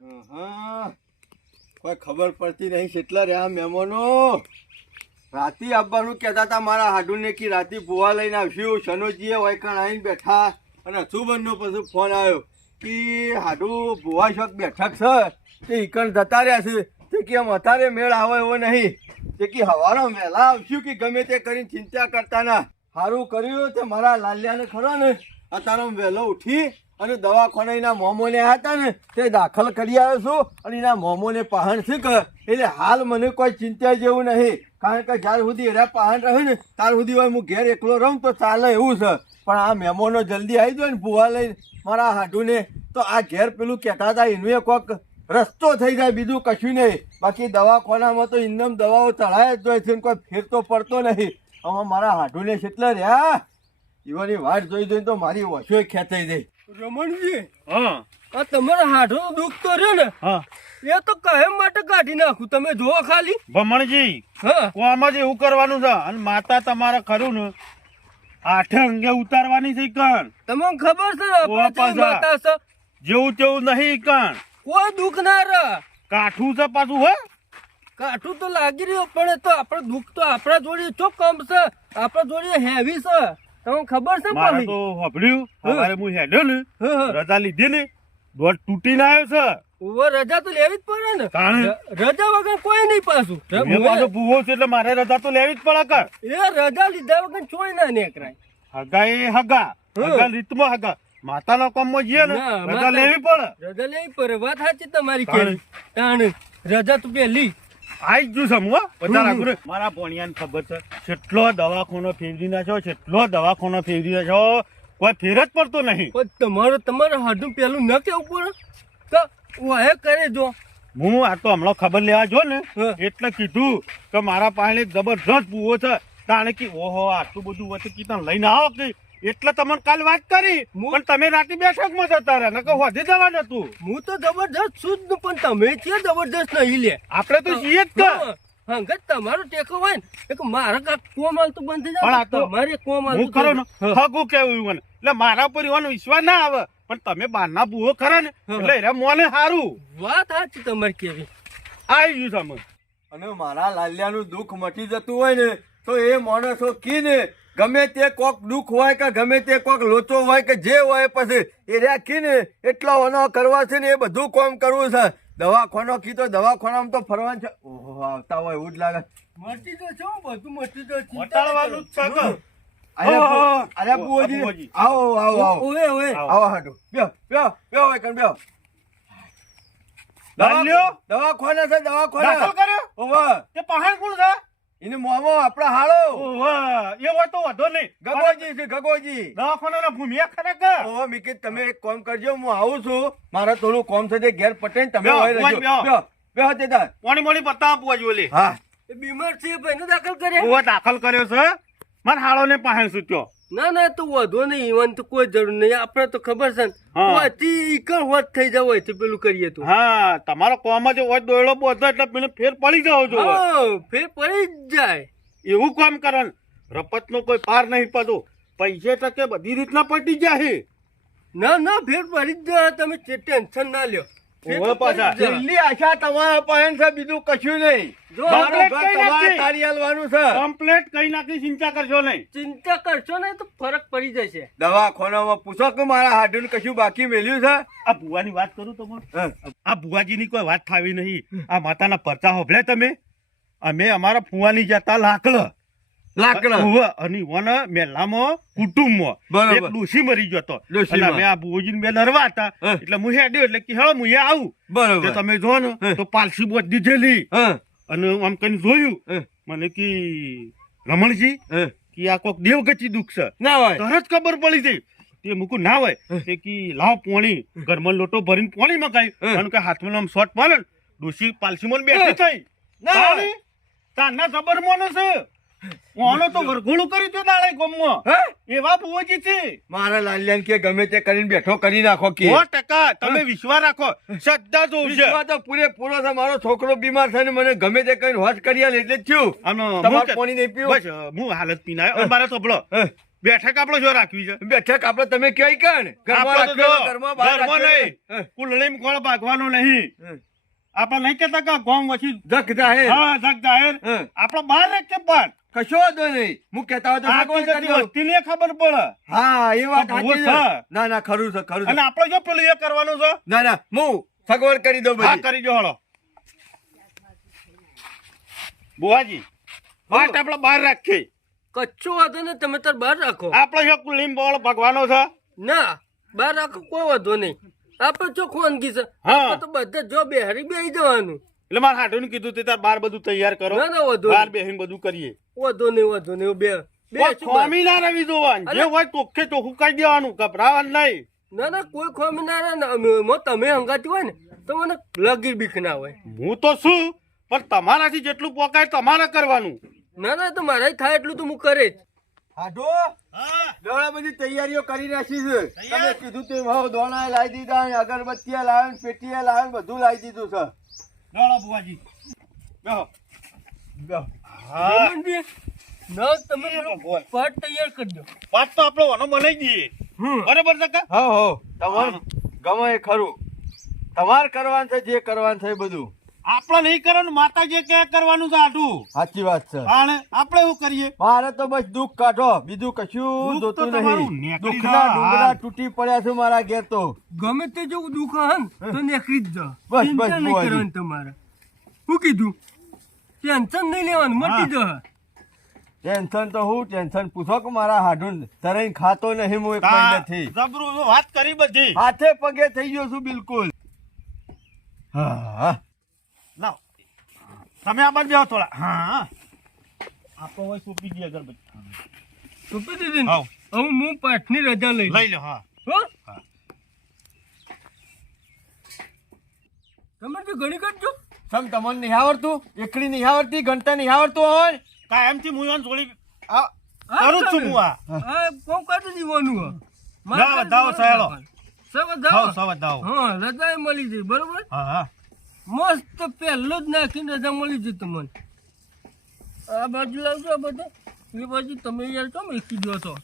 હા, કોઈ ખબર પડતી નહીં કેટલા રહ્યા મહેમાનો. રાતી આવવાનું કહેતા હતા મારા હાડુને કે રાતી ભૂવા લઈને આવશું. સનોજીએ વૈકણ આવીને બેઠા અને અશુબનનો પછી ફોન આવ્યો કે હાડુ ભૂવા શોખ બેઠક છે તે ઈકણ જતા રહ્યા છે તે કે આમ અત્યારે મેળ આવે એવો નહીં તે કે હવારો વહેલા આવશું કે ગમે તે કરીને ચિંતા કરતા ના. સારું કર્યું તે મારા લાલિયાને ખરો ને અત્યારે વહેલો ઉઠી અને દવાખાના મોમોને આવ્યા હતા ને તે દાખલ કરી આવ્યો છું અને એના મોમોને પહાણ શીખ એટલે હાલ મને કોઈ ચિંતા જેવું નહીં કારણ કે જ્યાર સુધી એના પહાણ રહે ને ત્યાર સુધી હોય હું ઘેર એકલો રહું તો ચાલે એવું છે. પણ આ મહેમાનો જલ્દી આવી જાય ને ભૂવા લઈને મારા હાડુને તો આ ઘેર પેલું કહેતા હતા એનું કોઈક રસ્તો થઈ જાય બીજું કશું નહીં. બાકી દવાખાનામાં તો ઇન્દમ દવાઓ ચડાય જ હોય છે કોઈ ફેર તો પડતો નહીં. હવે મારા હાડુને કેટલા રહ્યા એવાની વાટ જોઈ જોઈને તો મારી ઓછો ખેંચાઈ જાય. રમણજી, હા, આ તમારા હાડું દુઃખ તો રહ્યો ને હા, એ તો કાયમ માટે કાઢી નાખું. તમે જોવો ખાલી. ભમણજી, હા, કોમાં જ એવું કરવાનું છે અને માતા તમારે ખરું ને આઠે અંગે ઉતારવાની છે કણ. તમને ખબર છે ને આપણે જેવી માતા છે જેવું તેવું નહીં કણ. કોઈ દુઃખ ના રહે. કાઠું છે પાછું હે. કાઠું તો લાગી રહ્યું પણ એ તો આપણે દુઃખ તો આપણા જોડે ચો કમ છે, આપણા જોડે હેવી છે. તમને ખબર છે મારે ભાભી? તો સાંભળ્યું સવારે હું હેડ્યો ને હા. રજા લીધી ને દોઢ તૂટીને આવ્યો છે. ઉભો રજા તો લેવી જ પડે ને. તાણે? રજા વગર કોઈ નહીં પાછું. મેં પાછો ભૂવો છે એટલે મારે રજા તો લેવી જ પડે કર. એ રજા લીધા વગર ચોય ના નીકળાય. હગા એ હગા હગા રીતમાં હગા માતાના કામમાં જઈએ ને ના, રજા માતા- લેવી પડે. રજા લેવી પડે. વાત સાચી તમારી તાણે? કેવી. તાણે રજા તો પેલી. આઈ જ ગયું સમૂહ બધા રાખું મારા પોણિયાને ખબર છે કેટલો દવાખાનો ફેરવી નાખ્યો કેટલો દવાખાનો ફેરવી નાખ્યો કોઈ ફેર જ પડતો નહીં. પણ તમારે હાડું પેલું ન કેવું પડે તો વાહે કરે જો. હું આ તો હમણાં ખબર લેવા જો ને હા. એટલે કીધું કે મારા પાસે એક જબરજસ્ત ભૂવો છે તાણે કે ઓહો આટલું બધું વચ્ચે કીધું લઈને આવો કે એટલે તમને કાલ વાત કરી પણ તમે રાતે બેઠકમાં જતા રહ્યા નકર હોધી જવા નતું. હું તો જબરજસ્ત છું જ ને, પણ તમે છે જબરજસ્ત નહીં લે. આપણે તો છીએ જ કે હંગત તમારો ટેકો હોય ને એક મારા કાક કોમાલ તો બંધ થઈ પણ આ જાય તો તમારે કોમાલ હું ખરો ને હગું કેવું મને એટલે મારા પર એવાનો વિશ્વાસ ના આવે પણ તમે બહારના ભૂવો ખરા ને એટલે એને મોને સારું. વાત સાચી તમારી કેવી. આવી ગયું સમજ. અને મારા લાલિયાનું દુઃખ મટી જતું હોય ને તો એ માણસો કી ને ગમે તે કોક દુઃખ હોય કે ગમે તે કોક લોચો હોય કે જે હોય પછી એ રહ્યા કી ને એટલો વનો કરવા છે ને એ બધું કામ કરવું છે. દવાખાનો કી તો દવાખાનામાં તો ફરવાનું છે. ઓહો આવતા હોય એવું જ લાગે. મટી તો છો બધું મટી તો વટાળવાનું જ છે કે. અરે બુઓજી આવો આવો આવો ઓએ ઓએ આવો હાડો બેહો બેહો બેહો ભાઈ કણ બેહો. લાલ્યો? દવાખાના છે દાખલ દવાખાના. કર્યો ઓવા તે પહાડ કોણ છે? એને મોમો આપણા હાળો ઓવા એ હોય તો વધો નહીં. ગગોજી છે ગગોજી. દવાખાનાના ભૂમિયા ખરા કે ઓહો મિકિત તમે એક કામ કરજો હું આવું છું મારે થોડું કામ છે તે ઘેર પટે ને તમે બેહો, હોય રહેજો. બેહો. બેહો બેહો તેતા. મોણી મોણી પત્તા આપવા જોઈએ. હા એ બીમાર છે ભાઈ દાખલ કરે. ઓવા દાખલ કર્યો છે મારા હાળોને પહાડ સૂત્યો. ના ના તો વધો નહીં ઈવન તો કોઈ જરૂર નહીં આપણે તો ખબર છે ને હા. હોયથી ઈકણ હોત થઈ જાવ હોય તો પેલું કરીએ તો હા તમારો કોમ જ હોય દોયડો બોધો એટલે પેલું ફેર પડી જાવ છો. હા ફેર પડી જ જાય. એવું કામ કરવાનું રપત નો કોઈ પાર નહીં પડતો પૈસે ટકે બધી રીતના પટી જાય. ના ના ફેર પડી જ જાય તમે ટેન્શન ના લ્યો. ફેર ઓવે તો પડી જ પાછા. જાય. છેલ્લી આશા તમારા પાસે છે બીજું કશું નહીં. જો કમ્પ્લેટ મારું ઘર કઈ તમારે નથી. તારી આલવાનું છે. કમ્પ્લેટ કઈ નાખી ચિંતા કરશો નહીં. ચિંતા કરશો ને તો ફરક પડી જશે. દવાખાનામાં પૂછો કે મારા હાડું કશું બાકી મેલ્યું છે. આ ભુવાની વાત કરું તો હા. આ ભુવાજીની કોઈ વાત થાવી નહીં. આ માતાના પરચા હોભળે તમે અમે અમારા ફુવાની જતા લાકડ અને ઓને મેલામાં કુટુંબમાં બરાબર. એક ડોશી મરી ગયો હતો ડોશીમાં. એટલે અમે આ ભુવોજીને બે નરવા હતા હા. એટલે હું હેડ્યો એટલે કે હેળો હું આવું બરોબર. એટલે તમે જો ને હા. તો પાલસી બોધ દીધેલી હા અને આમ કઈ જોયું હા. મને કે રમણજી હા. કે આ કોક દેવગતિ દુઃખ છે ના હોય. તરત ખબર પડી ગઈ તે મૂકું ના હોય તે કે લાવ પોણી ઘરમાં લોટો ભરીને પોણી મકાઈ અને કે હાથમાં આમ શોટ મારે ને ડોશી પાલસીમાં બેઠી થઈ ના હોય. તારના જબર મોનો છે ઓનો તો વરઘોડું કરી દે દાડે ગમમાં હા? એવા ભુવોજી છે. મારા લાલિયાન કે ગમે તે કરીને બેઠો કરી નાખો કે 100% તમે વિશ્વાસ રાખો શ્રદ્ધા જોવું છે. વિશ્વાસ તો પૂરેપૂરો છે. મારો છોકરો બીમાર છે ને મને ગમે તે કરીને હોશ કરી આલે એટલે જ થયું. અને તમારે હું કે- પાણી નહીં પીવું? બસ હું હાલત પીને આવ્યો અને મારે સાંભળો હા. બેઠક આપણે જો રાખવી છે બેઠક આપણે તમે કઈ કણ ઘરમાં આપણે તો રાખજો, જો, ઘરમાં બહાર ઘરમાં રાખજો. નહીં. કુલડીમાં કોળ ભાગવાનો નહીં. આપણે નહીં કેતા કે ગોમ વછી જગ જાહેર. હા જગ જાહેર હમ. આપણે બહાર રાખીએ પણ કશો વાંધો નહીં. હું કહેતા હોય તો આ સગવડ કરી બધી દઉં. વસ્તીને ખબર પડે હા એ વાત આ ભૂવો સાચી છે. છે. ના ના ખરું છે ખરું છે. અને આપણે જો પેલું એ કરવાનું છે ના ના હું સગવડ કરી દઉં હા બધી. કરી જો હળો બુવાજી વાત આપણે બહાર રાખીએ કચ્છો વાંધો ને તમે તાર બહાર રાખો આપણે જો કુલડીમાં બોળ ભાગવાનો છે ના બહાર રાખો કોઈ વાંધો નહીં આપણે ચોખ્ખું વાનગી છે હા. આપણે તો બધા જો બેહરી બેહી જવાનું એટલે મારે હાટુને કીધું તે તાર બાર બધું તૈયાર કરો ના ના વાંધો બાર નહીં. બેહીને બધું કરીએ વાંધો નહીં બે બે કોઈ શું બહાર? ખોમી ના રવી જોવાનું જે હોય ચોખ્ખે ચોખ્ખું કહી દેવાનું ગભરાવાનું નહીં ના ના કોઈ ખોમી ના રહે ને તમે હંગાતી હોય ને તો મને લગીર બીક ના હોય હું તો શું પણ તમારાથી જેટલું પોકાય તમારે કરવાનું ના ના તો મારા થાય એટલું તો હું કરે જ હાડો દોડા બધી તૈયારીઓ કરી નાખી છે. તમે કીધું તે ભાવ દોણા લાવી દીધા અને અગરબત્તીએ લાવ્યા ને પેટીએ લાવ્યા ને બધું લાવી દીધું છે. ચાલો બુવાજી બેહો. બેહો. હા રમણજી, ના તમે એ ભગવાન. પાટ તૈયાર કરી દો વાત તો આપણો વાનો બનાવી દઈએ બરાબર છે કા હો હો તમારે ગમે એ ખરું. તમારે કરવાનું છે જે કરવાનું છે એ બધું. આપણે નહીં કરવાનું માતાજી કે કરવાનું છે આટું સાચી વાત છે. અને આપણે એવું કરીએ મારે તો બસ દુઃખ કાઢો બીજું કશું દુઃખ તો જોતું તમારું નહીં. નીકળી દુઃખના જાય. ડુંગરા તૂટી પડ્યા છે મારા ઘેર તો. ગમે તે જો દુઃખ હન તો નીકળી જ જાઓ. બસ, ચિંતા બસ, નહીં બુઆજી. કરવાની તમારે શું કીધું ટેન્શન નહીં લેવાનું મટી જશે ટેન્શન તો હું ટેન્શન પૂછો કે મારા હાડું તરાઈને ખાતો નહીં હું એક તા મહિનાથી. જબરું વાત કરી બધી હાથે પગે થઈ ગયો છું બિલકુલ. હા લાવ તમે આ બાજુ બેહો થોડા હા આપણો હોય સુપી દઈએ અગરબત્તી તો દીધી ને હાવ. હવે હું પાઠની રજા લઈ લઈ લો હા હો હા. તમે તો ઘણી કરજો સમ તમને નહીં આવડતું એકડી નહીં આવડતી ઘંટા નહીં આવડતું હોય કાયમથી હું એને જોડી આ કરું જ છું હું આ હા કોમ કાઢી દીવાનું હો ના, વધાવો સહેલો. સવા સવા દાવ હા રજા મળી જાય બરોબર હા હા મસ્ત પહેલો જ નાખીને રજા મળી જાય તમને આ બાજુ લાવજો આ બધા એ બાજુ તમે યાર કેમ એકી જો છો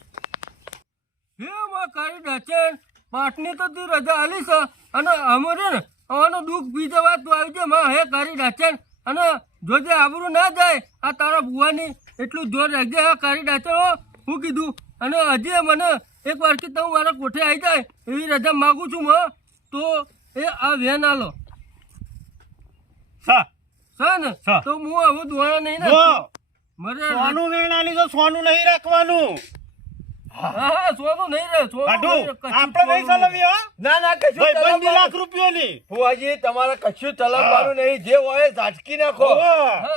હે માં કાળી ડાચન પાટની તો તી રજા આલી છે અને અમારે ને આવાનો દુઃખ બીજા વાત તો આવી જાય માં હે કાળી ડાચન અને જોજે આબરૂ ના જાય આ તારા બુવાની એટલું જોર રાખજે હા કાળી ડાચન હો હું કીધું અને હજી મને એક વાર કે તમે મારા કોઠે આવી જાય એવી રજા માગું છું માં તો એ આ વેન આલો સા છે ને હા. તો હું હવે દોડા નહીં જો ને મારે સોનું વેણાલી તો સોનું નહીં રાખવાનું હા સોનું નહીં રહે સોનું આટું નહીં રહે, કશું આપણે નહીં સોનું ચલાવી હો ના ના કશું ભાઈ બંધી ચલાવવાનું. લાખ રૂપિયાની ફુવાજી તમારે કશું ચલાવવાનું નહીં જે હોય એ ઝાટકી નાખો.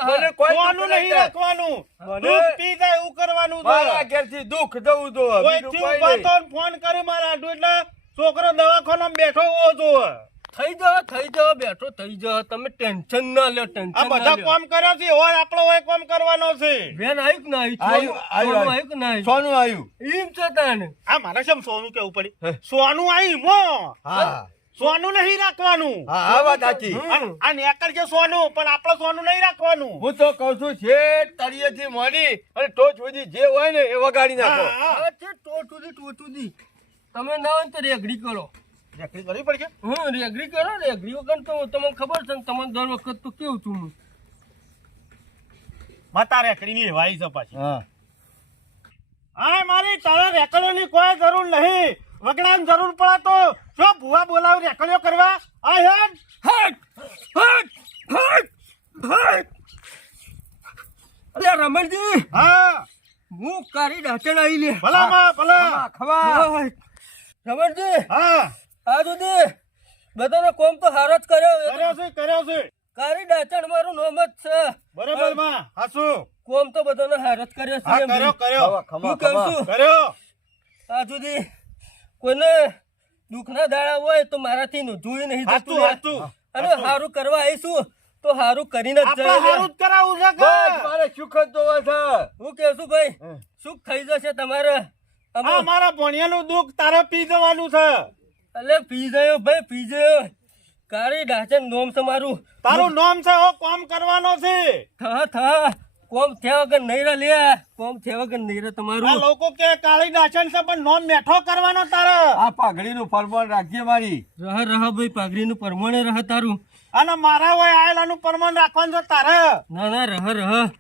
મને કોઈ સોનું દુઃખ નહીં નહીં. રાખવાનું મને- દૂધ પી જાય એવું કરવાનું છે મારા ઘેરથી દુઃખ જવું જો કોઈ બીજું થી કોઈ ઉભા નહીં. તો ને ફોન કરી મારા આટું એટલે છોકરો દવાખાનામાં બેઠો હોવો જોવે થઈ જાઓ બેઠો થઈ જાઓ તમે ટેન્શન ના લો આ ટેન્શન બધા કામ કર્યા છે હોય આપણો હોય કામ કરવાનો છે બેન આવ્યું કે ના આવ્યું, આવ્યું આવ્યું, આવ્યું કે ના આવ્યું સોનું આવ્યું. એમ છે તાને આ મારે કેમ સોનું કેવું પડી સોનું આવી મો હા સોનું નહીં રાખવાનું હા આ વાત સાચી. આ નેકર છે સોનું પણ આપણે સોનું નહીં રાખવાનું હું તો કઉ છું શેઠ તળિયેથી માંડી અને ટોચ સુધી જે હોય ને એ વગાડી નાખો. હા, હા. આ છે ટોટુદી તમે ના હોય ને તો રેગડી કરો રેકડી કરવી પડશે રેગડી કરો રેગડી વગર તો તમને ખબર છે ને તમને દર વખત તો કેવું છું હું માતા રેકડીની વાઈ છે પાછી હા હા મારી તારા રેકડીની કોઈ જરૂર નહીં વગડાની જરૂર પડે તો જો ભુવા બોલાવ રેકડીઓ કરવા આ હેડ અલ્યા રમણજી હા હું કારી ડાચણ આવી લે ભલા માં ભલા ખવા રમણજી હા આ સુધી બધાનો કોમ તો હારો જ કર્યો કર્યો છે કારી ડાચણ મારું નામ જ છે બરોબર માં હાસુ કોમ તો બધાનો હારો જ કર્યો છે હા એમ. કર્યો ખમા હું કહું ખમા છું કર્યો આ સુધી કોઈને દુઃખના દાડા હોય તો મારાથી જોઈ નહીં જતું હાચું, હાચું. અને હારું કરવા આવીશું તો હારું કરીને જ આપણે જઈએ. હારું જ કરાવવું છે બસ કે મારે સુખ જ જોવે છે. હું કહું છું ભાઈ સુખ થઈ જશે તમારે અમે આ મારા ભણિયાનું દુઃખ તારે પી જવાનું છે અલે પી ગયો ભાઈ પી ગયો કાળી ડાચન નોમ છે મારું તારું નામ છે હો કામ કરવાનો છે થા થા કોમ થયા વગર નહીં રહે લે, કોમ થયા વગર નહીં રહે આ તમારું. લોકો કે કાળી નાચન છે પણ નોમ મેઠો કરવાનો તારે. આ પાઘડીનું ફરમાન રાખજે મારી. રહ ભાઈ, પાઘડીનું પરમાણે રહ તારું. અને મારા હોય આયેલાનું પરમાન રાખવાનું છે તારે. ના ના, રહ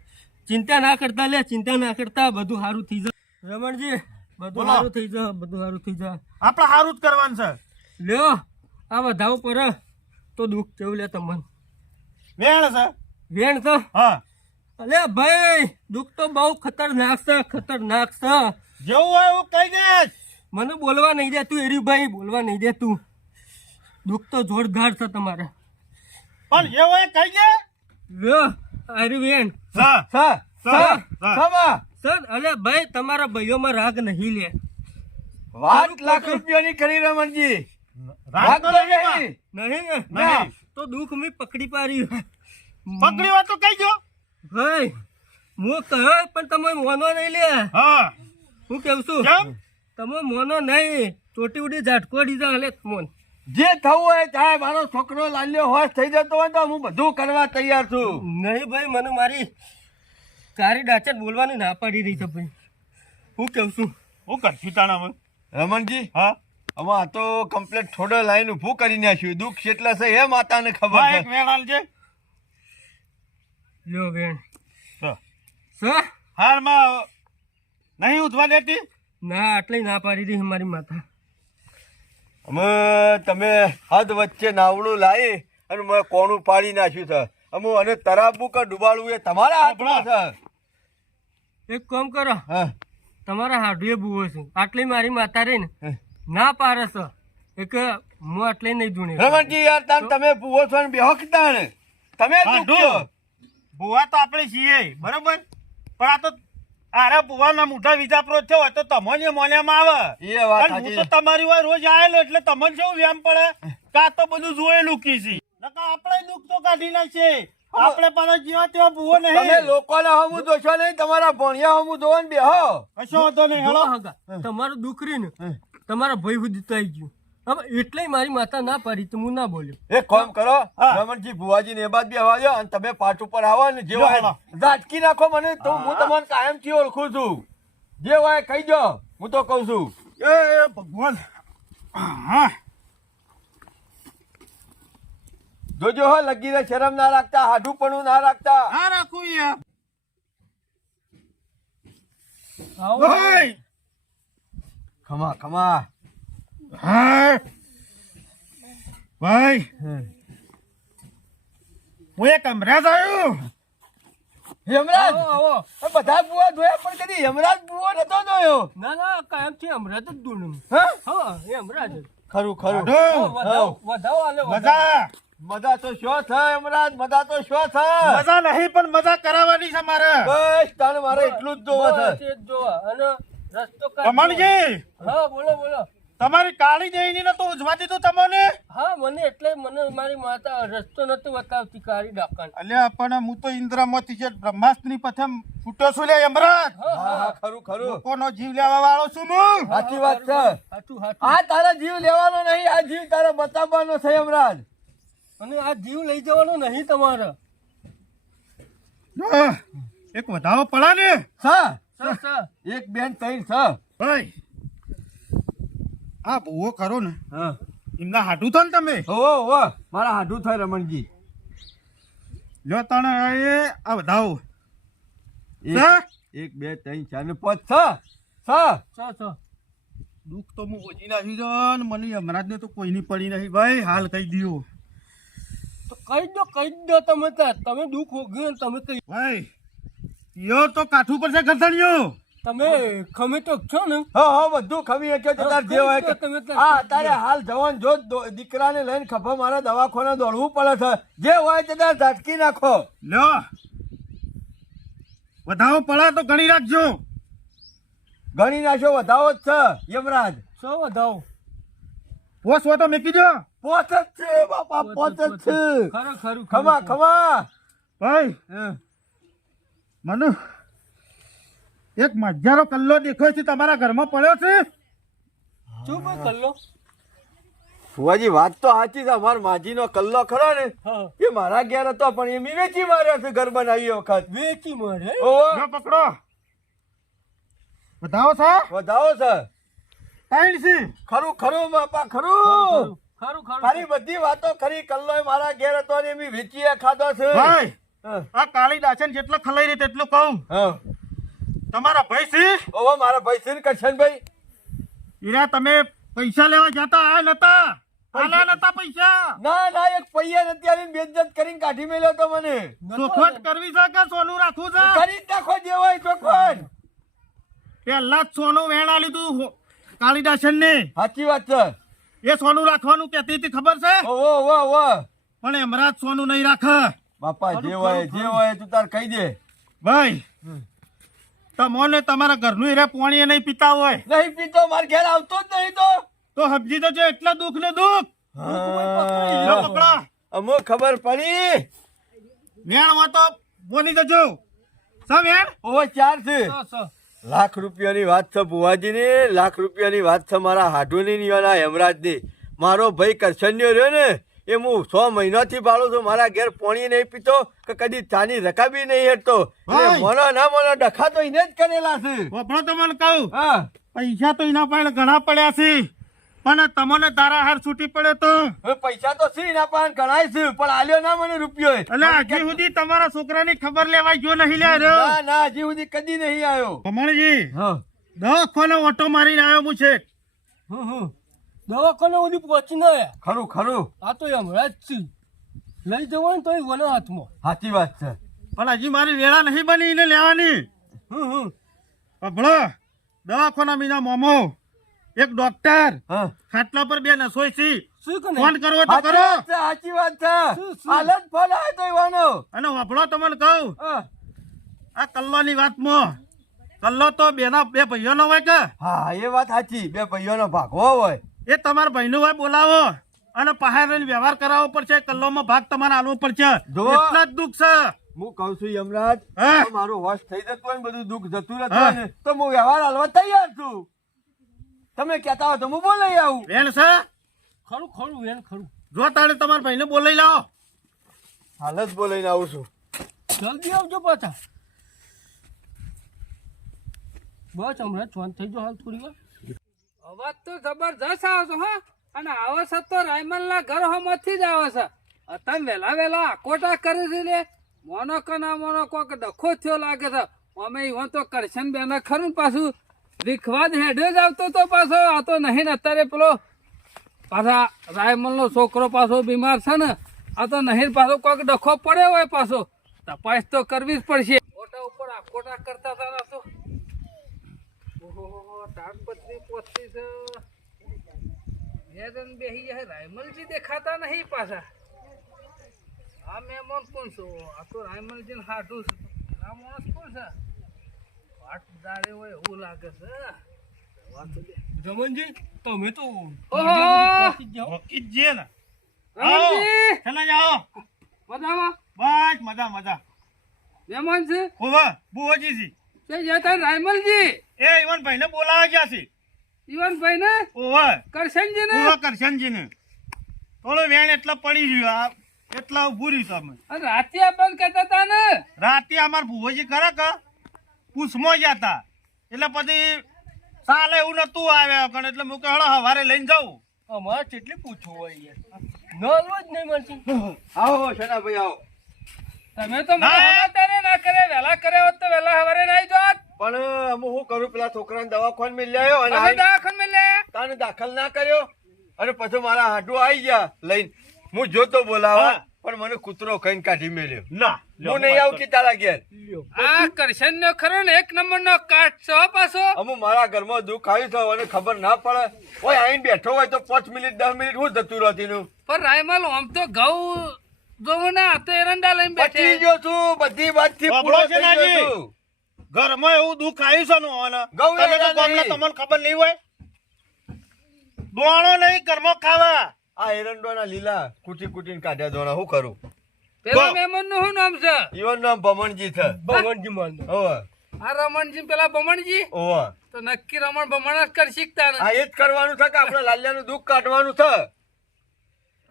ચિંતા ના કરતા લે, ચિંતા ના કરતા, બધું સારું થઈ જાય રમણજી, બધું બોલો. સારું થઈ જાય, બધું સારું થઈ જાય. આપણે સારું જ કરવાનું છે. લ્યો આ વધાવો પર તો દુઃખ કેવું લે તમને વેણ છે. વેણ તો હા, અલે ભાઈ દુઃખ તો બહુ ખતરનાક છે, ખતરનાક છે. જેવું હોય એવું કહી દે. મને બોલવા નહીં દે તું એરી ભાઈ, બોલવા નહીં દે તું. દુઃખ તો જોરદાર છે તમારે. પણ જેવું હોય કહી દે. લ્યો આરી વેણ હા, સમા સર. અલે ભાઈ તમારા ભાઈઓમાં રાગ નહીં લે. વાત લાખ રૂપિયાની કરી રમણજી. રાગ તો નહીં. નહીં ને નહીં. તો દુઃખ મેં પકડી પાડી. પકડી હોય તો કહી દો. ભાઈ હું કહ્યો પણ તમે મોનો નહીં લે. હા, હું કેવું છું કેમ? તમે મોનો નહીં, ચોટી ઉડી ઝાટકો દીધા હલે મોન. જે થવું હોય ચાહે મારો છોકરો લાલ્યો હોશ થઈ જતો હોય તો હું બધું કરવા તૈયાર છું. નહીં ભાઈ, મને મારી કારી ડાચર બોલવાની ના પાડી રહી છે ભાઈ. હું કેવું છું હું કરશું તાણામાં. રમણજી હા, આમાં આ તો કમ્પ્લેટ થોડો લાઈન ઊભું કરી નાખ્યું. દુઃખ કેટલા છે એ માતાને ખબર હા, છે. એક વેણ આલજે. લ્યો વેણ તો સર. હારમાં નહીં ઉઠવા દેતી. ના આટલી ના પાડી રહી મારી માતા. અમે તમે હદ વચ્ચે નાવડું લાવી અને મેં કોણું પાડી નાખ્યું છે. અમે અને તરાબુ કે ડુબાડવું એ તમારા હાથમાં છે. એક કામ કરો, હા તમારા હાડુએ બુવો છે, આટલી મારી માતા રહી ને હા. ના પારે છે એક હું આટલી નહીં જોણી. રમણજી યાર તાન તમે ભૂવો છો ને બેહો કે તાણ તમે હાડું. દુખ્યો. ભૂવા તો આપણે છીએ બરોબર, પણ આ તો આરા ભૂવાના મોઢા વિજાપરો થયો હોય તો તમને મોન્યામાં આવે. એ વાત અને હું સાચી. તો તમારી હોય રોજ આયેલો એટલે તમને કેવું વ્યામ પડે કા તો બધું જોયેલું કીસી નકા આપણે દુઃખ તો કાઢી નાખીએ. આપણે પણ જીવા તેવા ભૂવો તમે નહીં. લોકોને હમું દોશો નહીં, તમારા ભણિયા હમું દો ને બેહો. કશો વાંધો નહીં. જો હેલો, હગા, તમારું દુખરી ને તમારા ભાઈ સુધી તો આવી ગયું. હવે એટલે મારી માતા ના પાડી તો હું ના બોલ્યો. એક કામ કરો હા. રમણજી ભુવાજી ને એ બાદ બેહવા દો અને તમે પાટ ઉપર આવો ને જે જો હોય હાલો. ઝાટકી નાખો મને તો હું તમને કાયમથી ઓળખું છું. જે હોય કહી દો, હું તો કહું છું. એ ભગવાન. હા, જોજો હો લગીને શરમ ના રાખતા, હાડું પણ ના રાખતા. હા રાખું યાર. આવો. ભાઈ. ખમા ખમા. હા ભાઈ, હું એક અમરાજ આવ્યો. યમરાજ આવો, આવો. આ બધા બુવા જોયા પણ કદી યમરાજ બુવો નતો જોયો. ના ના કાયમ છે હમણાં જ દૂર. હા હા એ હમણાં જ. ખરું ખરું. હાડો. વધાવો આલે વધાવો. મજા મજા તો શું થાય યમરાજ, મજા તો શું થાય. મજા નહીં પણ મજા કરાવવાની છે મારે. બસ તારે મારે એટલું જ જોવા છે. બસ એ જ જોવા. અને રસ્તો કાઢજો. કમળજી, હા બોલો બોલો. તમારી કાળી જઈને ને તો ઉજવા દીધું તમને. હા મને એટલે મને મારી માતા રસ્તો નતો બતાવતી કાળી ડાકણ. અલ્યા પણ હું તો ઇન્દ્રમાંથી છે બ્રહ્માસ્ત્રની પ્રથમ ફૂટ્યો છું લે યમરાજ. હા હા ખરું ખરું. લોકોનો જીવ લેવા વાળો છું હું. સાચી વાત છે. હાચું હાચું. આ તારા જીવ લેવાનો નહીં, આ જીવ તારે બતાવવાનો છે યમરાજ. અને આ જીવ લઈ જવાનો નહીં તમારે. જો, એક વધાવો પડા ને હા સર સર. એક બેન ત્રણ છે. ભાઈ. આ ભૂવો ખરો ને હા એમના હાટું તો ને તમે ઓહો ઓહો મારા હાડું થાય રમણજી. જો તને એ આ વધાવો એક સર? એક બે ત્રણ ચાર ને પાંચ છ. Sir sir. દુઃખ તો હું ઓછી નાખી દો ને મને યમરાજને તો કોઈની પડી નહીં ભાઈ. હાલ કહી દો તો કહી દો તમે તાર. તમે દુઃખ હોગ્યું ને તમે કહી. ભાઈ. યો તો કાઠું પર છે ગરદણીયો. તમે ખમે તો છો ને. હા હા બધું ખમી એક જ તાર જે હોય કે તમે તાર. હા તારે હાલ જવાન જો દીકરાને લઈને ખભા મારા દવાખાને દોડવું પડે છે. જે હોય તે તાર ઝાટકી નાખો. લ્યો વધાવો પડા તો ગણી રાખજો. ગણી નાખ્યો વધાવો જ છે યમરાજ. સો વધાવો. પોસ હોય તો મેકી દો. પોત જ છે બાપા, પોત જ છે. ખરું ખરું. ખમા ખમા. ભાઈ મનુ એક મજારો કલ્લો દેખાય છે તમારા ઘરમાં પડ્યો છે. શું ભાઈ કલ્લો? ફુવાજી વાત તો સાચી છે. અમાર માજીનો કલ્લો ખરો ને હા એ મારા ઘેર હતો પણ એમ વેચી માર્યો છે ઘર બનાવી વખત. વેચી મારે ઓહો, જો પકડો બતાવો છે વધાવો છે. ટાઈડ છે ખરું ખરું બાપા ખરું. ખરું ખરું તારી બધી વાતો ખરી. કલ્લો મારા ઘેર હતો ને એમ વેચી ખાધો છે. ભાઈ હા, આ કાળી દાચન જેટલો ખલાઈ રહી તેટલું કહું હા. તમારા ભાઈ છે ઓહો, મારા ભાઈ છે ને કરશનભાઈ. ઈરા તમે પૈસા લેવા જતા આ નતા આલા નતા પૈસા ના ના, એક પૈયા નથી આવીને બેઇજ્જત કરીને કાઢી મેલ્યો તો મને. ચોખવટ કરવી છે કે સોનું રાખવું છે કરી જ નાખો જે હોય ચોખવટ. પેલા જ સોનું વેણા લીધું કાળીદાસન ને સાચી વાત છે. એ સોનું રાખવાનું કેતી હતી ખબર છે ઓહો ઓહો ઓહો. પણ એમરાજ સોનું નહીં રાખે બાપા જે હોય જે હોય તું તાર કહી દે. ભાઈ તમોને તમારા ઘરનું એરે પાણી નહીં પીતા હોય નહીં પીતો, માર ઘેર આવતો જ નહીં તો સમજી તો એટલા દુઃખ ને દુઃખ લો હા. પકડો અમુક ખબર પડી. વેણમાં તો બોલી જજો સા વેણ ઓહો, 4 છે. સો લાખ રૂપિયાની વાત છે બુવાજીની. લાખ રૂપિયાની વાત છે મારા હાડુની અને હેમરાજની. મારો ભાઈ કરશન્યો રહ્યો ને એ હું 6 મહિનાથી પાડું છું. મારા ઘેર પાણી નહીં પીતો કે કદી ચાની રકાબી નહીં હેઠતો. ભાઈ. મોનો ના મોનો ડખા તો એને જ કરેલા છે. વપડો તો મને કહું હા, પૈસા તો એના પાસે ઘણા પડ્યા છે પણ તમને તારા હાર છૂટી પડે તો હવે પૈસા તો છે એના પાસે ગણાય છે પણ આલ્યો ના મને રૂપિયો. એટલે હજી સુધી તમારા છોકરાની ખબર લેવાય જો નહીં લે ના ના, હજી સુધી કદી નહીં આવ્યો. કમળજી હા, દવાખાને ઓટો મારીને આવ્યો હું છે દવાખાને સુધી પહોંચી ના આયા. ખરું ખરું. આ તો હમણાં જ છે લઈ જવાનું તો વના હાથમાં સાચી વાત છે. પણ હજી મારી વેળા નહીં બની એને લેવાની ભલો દવાખાના મીના મોમો એક ડોક્ટર હા, ખાટલા પર બે નસોય છે શું કે ફોન કરવો તો સાચી કરો વાત છે, સાચી વાત છે. શું? હાલ જ ફોન આવ્યો તો એવાનો. અને વપડો તમને કહું હા, આ કલ્લોની વાતમાં કલ્લો તો બે ભાઈઓનો હોય કે હા, એ વાત સાચી. બે ભાઈઓનો ભાગવો હોય. એ તમારા ભાઈનું હોય બોલાવો અને પહાડ વ્યવહાર કરાવવો પડશે કલ્લોમાં ભાગ તમારે આલવો પડશે જો. એટલા જ દુઃખ છે હું કઉ છું યમરાજ, હા. જો મારું હોશ થઈ જતું હોય ને બધું દુઃખ જતું રહેતું હા. હોય ને તો હું વ્યવહાર હાલવા તૈયાર છું. તમે કહેતા હોય તો હું બોલાઈ આવું. વેણ છે ખરું ખરું વેન ખરું જો તારે તમારા ભાઈને બોલાઈ લાવો હાલ જ બોલાઈને આવું છું. જલ્દી આવજો પાછા બસ હમણાં ફોન થઈ ગયો હાલ થોડી વાર અવાજ તો જબરજસ્ત આવે છે હા અને આવે છે તો રાયમલ ના ઘર હોમાંથી જ આવે છે તમે વેલા વેલા આકોટા કરે છે લે મોનો કે ના મોનો કોક ડખો થયો લાગે છે અમે ઈવન તો કરશન બેન ખરું ને પાછું રીખવાદ હેડે જ આવતો તો પાછો આ તો નહીં અત્યારે પેલો પાછા રાયમલ નો છોકરો પાછો બીમાર છે ને આ તો નહીં પાછો કોક ડખો પડ્યો હોય પાછો તપાસ તો કરવી જ પડશે ઓટા ઉપર આકોટા કરતા હતા ને તો ઓહો તાડપત્રી પોતરી છે હેરન બેહી જાય રાયમલજી દેખાતા નહીં પાછા આ મહેમાન કોણ છો આ તો રાયમલજી હાડું છે આ માણસ કોણ છે વાટ દાડે હોય એવું લાગે છે રમણજી તમે તો ઓહો! પહોંચી જ જાઓ. વકીલ જે ને રાયમલજી ચલા જાઓ મજામાં બસ મજા મજા મહેમાન છે હોવા બુવાજી છે તે જતા રાયમલજી એ ઈવન ભાઈને બોલાવા ગયા છે ઈવનભાઈ ને ઓવા કરશનજી ને ઓવા કરશનજી ને થોડો વેણ એટલા પડી રહ્યો આ એટલા ઉભું રહ્યું તમે અને રાતે આ બંધ કરતા હતા ને રાતે અમાર ભુવોજી ખરા કે પૂછમાં જતા એટલે પછી સાલે એવું નતું આવ્યા કણ એટલે હું કે હળો હવારે લઈને જાઉં અમારે કેટલી પૂછવું હોય યાર નલવો જ નહીં મળતી આવો શેનાભાઈ આવો. તમે તો મને ના. સમાચારે ના કરે વહેલા કરે હોત તો વહેલા હવારે નાઈ જોત પણ હું શું કરું, પેલા છોકરાને દવાખાને મેં લાવ્યો અને તમે આઈને દવાખાને મેં લે તાને દાખલ ના કર્યો અને પછી મારા હાડું આવી ગયા લઈને. હું જોતો બોલાવા હા. પણ મને કૂતરો ખાઈને કાઢી મેલ્યો. ના હું નહીં આવું કે તારા ઘેર. આ કરશન નો ખરો ને એક નંબર નો કાટ છો પાછો અમુ મારા ઘરમાં દુઃખ આવ્યું છે અને ખબર ના પડે. ઓય આઈને બેઠો હોય તો 5 મિનિટ 10 મિનિટ હું જતું રહેતી નું. પણ રાયમલ આમ તો ઘઉં જોવું ને આ તો એરંડા લઈને બચી બેઠે ગયો છું, બધી વાતથી બાબલો પૂરો છે થઈ ગયો નાજી. છું. ઘરમાં એવું દુઃખ આવ્યું છે ને ઓને. ગૌ તમે તો એડા ગામના નહીં. તમને ખબર નહીં હોય દોણો નહીં ઘરમાં ખાવા આ એરંડોના લીલા કૂટી કૂટીને કાઢ્યા દોણા. શું કરું? પેલા ગો. મહેમાન નું શું નામ છે ઈવન નામ ભમણજી છે. ભગવાનજી માનનો ઓવે આ રમણજી ને પેલા બમણજી ઓવે તો નક્કી રમણ બમણ જ કરી શીખતા ને આ એ જ કરવાનું છે કે આપણે લાલિયાનું દુઃખ કાઢવાનું છે.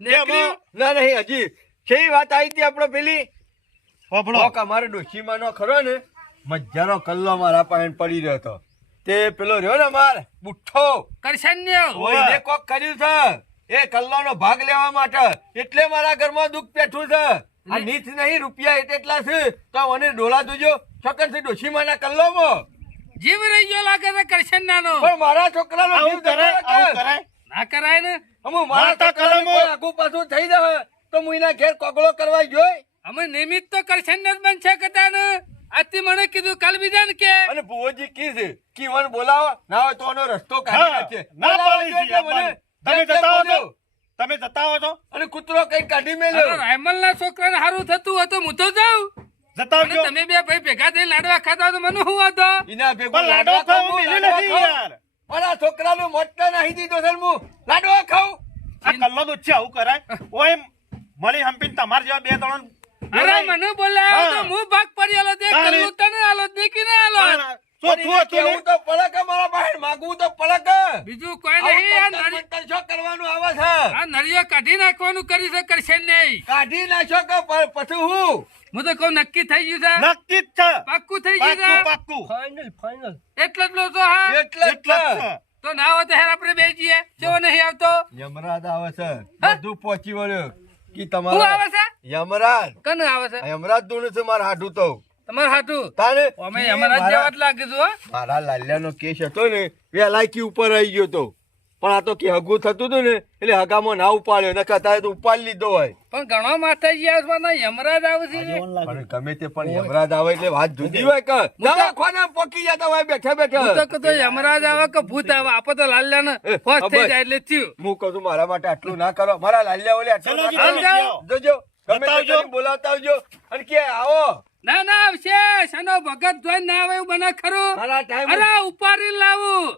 નીકળ્યું? ના નહીં હજી કેવી વાત આવી હતી આપણે પેલી હોભળો. કોક અમારે ડોશીમાં નો ખરો ને મજાનો કલ્લો મારા પાસે પડી રહ્યો હતો તે પેલો રહ્યો ને માર બુઠ્ઠો કરશન્યો. ઓય. એને કોક કર્યું છે એ કલ્લોનો ભાગ લેવા માટે એટલે મારા ઘરમાં દુઃખ પેઠું છે આ નીચ નહીં રૂપિયા એટલા છે તો મને ડોલા દુજો છકન થી ડોશીમાના કલ્લોમાં જીવ રહી ગયો લાગે છે કરશન્યાનો. પણ મારા છોકરાનો આવું જીવ કરાય, જતો આવું રહે. કરાય. ના કરાય ને. અમુ મારા મારતા છોકરાને કલમો. કોઈ આગુ પાછું થઈ જાય તો હું એના ઘેર કોગળો કરવા જોઈ અમે નિમિત્ત તો કરશન્ય જ બનશે કદાચ ને. આજથી મને કીધું કાલ બીજાને કે અને ભુવોજી કી છે કીવન બોલાવો ના હોય તો એનો રસ્તો કાઢી હા, નાખે ના બોલાવો પાડી એટલે છે મને તમે જેમ તેમ જતા હો બોલ્યો. છો? તમે જતા હો છો? અને કૂતરો કઈ કાઢી મેલ્યો રાયમલના છોકરાને સારું થતું હતું હું તો જાઉં. જતા અને આવજો. તમે બે ભાઈ ભેગા થઈને લાડવા ખાતા તો મને શું હતો? એના ભેગો પણ લાડો લાડવા ખાવું ખાવું, મિલી લાડવા નથી ખાવું. યાર. મારા છોકરાનો મોટો નાહી દીધો છે હું લાડવા ખાઉં આ કલ્લો દૂધ છે, આવું કરાય? ઓય મળી હંપીને તમાર જેવા બે ત્રણ અરે મને બોલાવ્યો તો હા. હું ભાગ પડી આલો તે તારે. કલ્લું તને આલો તે કે ના આલો. ચોથું હતું કેવું ને? તો પડે કે મારા બહાર માગવું તો પડે કે બીજું કોઈ નહીં. આ નરી- શું કરવાનું આવે છે આ નળિયો કાઢી નાખવાનું કરી છે કરશે નહીં. કાઢી નાખો કે પછી હું હું તો કહું નક્કી થઈ ગયું છે. નક્કી જ છે. પાક્કું થઈ ગયું પાક્કું, છે. પાક્કું. Final final. એટલે જ લો છો હા. એટલે જ એટલે જ છે. છે. તો ના હોય તો હેર આપણે બે જઈએ. ચેવો નહીં આવતો. યમરાજ આવે છે હા? બધું પહોંચી વળ્યો કે શું તમારા આવે છે? યમરાજ કને આવે છે? યમરાજ દોનું છે મારા હાડું તો તમારે હાટું. તારે અમે કે અમારા મારા- જેવા જ લાગે છે હો. મારા લાલ્યાનો કેસ હતો ને વેલાયકી ઉપર આવી ગયો તો પણ આ તો કે હગું થતું હતું ને એટલે હગામાં ના ઉપાડ્યો ને કદાચ તો ઉપાડી લીધો હોય પણ ઘણો માતાજી આસમાના યમરાજ આવે છે. પણ ગમે તે પણ યમરાજ આવે એટલે વાત જુદી હોય કે દવાખાના પકી જતા હોય બેઠા હું તો બેઠા કહેતો યમરાજ આવે કે ભૂત આવે. આપો તો લાલ્યાને એ, ફોસ થઈ અબે. જાય એટલે થયું. હું કહું છું મારા માટે આટલું ના કરો મારા લાલ્યા ઓલે આટલું ચલો ના જી, કરો. તમે જાઓ. જોજો ગમે તે બતાવજો. કરીને બોલાવતા આવજો અને કે આવો ના ના આવશે. શાનો ભગત જોઈને ના આવે એવું બને ખરું. મારા ટાઈમ અરે ઉપાડી લાવું.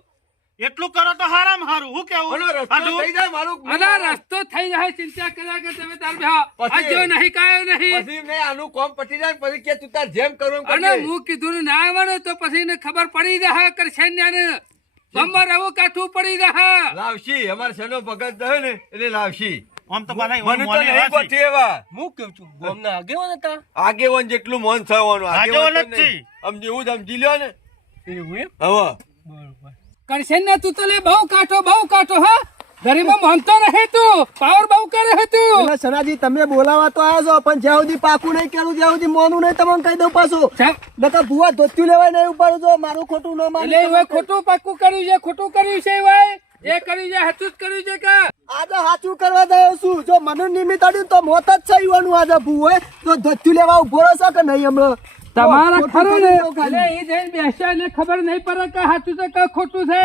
એટલું કરો તો હારામ હારું. હું કેવું? ઓલો રસ્તો હાડું? થઈ જાય મારું અરે રસ્તો થઈ જાય. ચિંતા કર્યા કે તમે તાર બેહો. પછી- આ જો નહીં કાયો નહીં. પછી મેં આનું કોમ પટી જાય ને પછી કે તું તાર જેમ કરું એમ અને કરજે. હું કીધું ને ના આવવાનું તો પછી એને ખબર પડી જાય કરશે ને ગમર એવું કાઠું પડી જાય. લાવશી અમાર શેનો ભગત રહે ને એટલે લાવશી આમ તો બધા મને તો મોને નહીં વાસી. ગોઠી એવા હું કેવું છું ગામના આગેવાન હતા. આગેવાન જેટલું મન થવાનું આગેવાન જ તો નહીં. સમજી હું સમજી લ્યો ને એવું એમ? હવે બરોબર. કરશે ને તું તો લે બહુ કાઠો હા. ગરીબમાં માનતો રહે તું. પાવર બહુ કરે હે તું. એટલે સનાજી તમે બોલાવા તો આવ્યા છો પણ જ્યાં સુધી પાકું નહીં કરું જ્યાં સુધી મોનું નહીં તમને કહી દઉં પાછું નકર ભૂવા ધોત્યું લેવાય નહીં ઉપર જો મારું ખોટું ન માને એટલે હવે ખોટું પાક્કું કર્યું છે. ખોટું કર્યું છે ભાઈ. જે કર્યું છે સાચું જ કર્યું છે કે આજે સાચું કરવા દઉં છું જો મને નિમિત્ત અડ્યું તો મોત જ છે યુવાનું આજે ભૂવે તો ધોત્યું લેવા ઉભો રહેશે કે નહીં હમણાં તમારા ખોટું ખરું ને કરી દઉં ખાલી. એટલે એ જઈને બેસ્યા ને ખબર નહીં પડે કે સાચું છે કે ખોટું છે.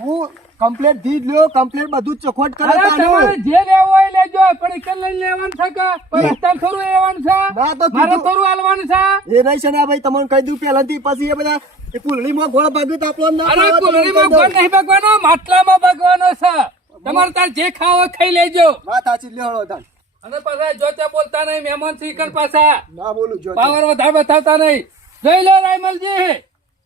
હું કમ્પ્લેટ ધી જ લ્યો કમ્પ્લેટ બધું જ ચોખવટ કરે અરે તાને. તમારે જે લેવું હોય લેજો પણ એક લઈને લેવાનું છે કે પણ અત્યારે થોડું લેવાનું છે. ના તો મારે કીધું. થોડું હાલવાનું છે. એ નહીં છે ને ભાઈ તમને કહી દઉં પહેલાથી પછી એ બધા એ પુલડીમાં ગોળ ભાગ્યું તો આપણને ના અરે ભાવે તમને કહી કુલડીમાં દઉં. ગોળ નહીં ભાગવાનો માટલામાં ભાગવાનો છે. તમારે તાર જે ખાવો હોય ખાઈ લેજો. વાત સાચી લ્યો તાન. અને પાછા જોતે બોલતા નહીં મહેમાન સ્વીકાર પાછા ના બોલું જો પાવર વધારે બતાવતા નહીં. જોઈ લો રાયમલજી